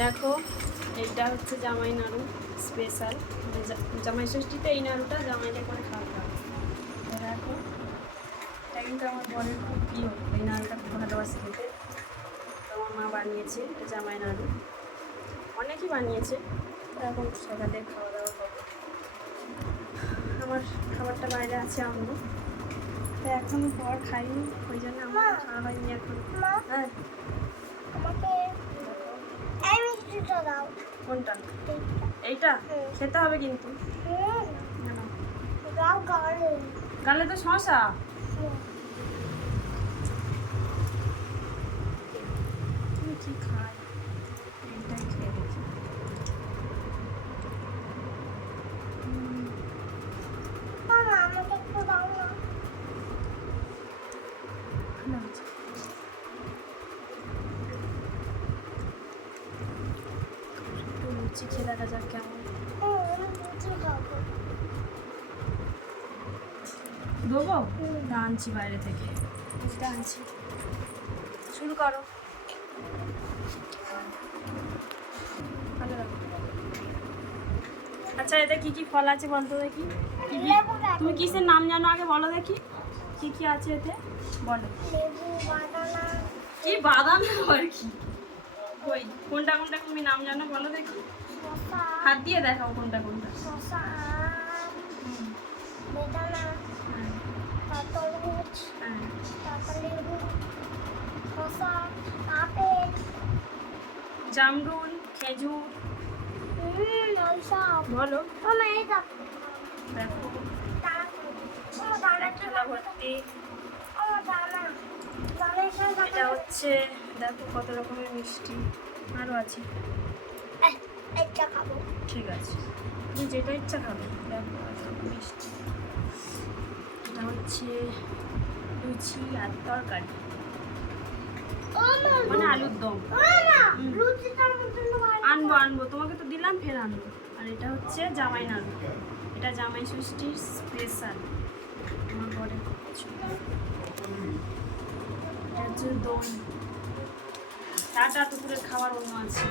দেখো এইটা হচ্ছে জামাই নাড়ু স্পেশাল, জামাই ষষ্ঠীতে এই নাড়ুটা জামাইটা করে খাওয়া হয়। দেখো এটা কিন্তু আমার বরের খুব প্রিয়, এই নাড়ুটা খুব ভালোবাসে খেতে। তো আমার মা বানিয়েছে এটা জামাই নাড়ু, অনেকই বানিয়েছে। এখন সকালে খাওয়া দাওয়া করবো। আমার খাবারটা বাইরে আছে আম্মু, তো এখন বর খাইনি, ওই জন্য আমার খাওয়া হয়নি এখন। হ্যাঁ কোনটা? এইটা খেতে হবে কিন্তু। গালে তো শশা। তুমি কি খাই? এইটাই খেয়ে দেখি। লুচি খেয়ে দেখা যাক কেমন। দেবো? তা আনছি বাইরে থেকে, এটা আনছি। শুরু করো। ভালো লাগবে। আচ্ছা এতে কি কি ফল আছে বলতো দেখি? তুমি কিসের নাম জানো আগে বলো দেখি, কি কি আছে এতে বলো। কি বাদাম আর কি? কই কোনটা কোনটা তুমি নাম জানো বলো দেখি, হাত দিয়ে দেখাও কোনটা কোনটা। জামরুল, খেজুর, বলো। দেখো ঠেলা ভর্তি। এটা হচ্ছে দেখো কত রকমের মিষ্টি, আরও আছে। ঠিক আছে তুমি যেটা ইচ্ছা খাবে। দেখো মিষ্টি। এটা হচ্ছে লুচি আর তরকারি, মানে আলুর দম। আনবো আনবো, তোমাকে তো দিলাম, ফের আনবো। আর এটা হচ্ছে জামাই নাড়ু, এটা জামাই ষষ্ঠীর স্পেশাল, আমার ঘরে খুব পছন্দ। এটা হচ্ছে দই, টাটা দুপুরের খাবার অন্য আছে।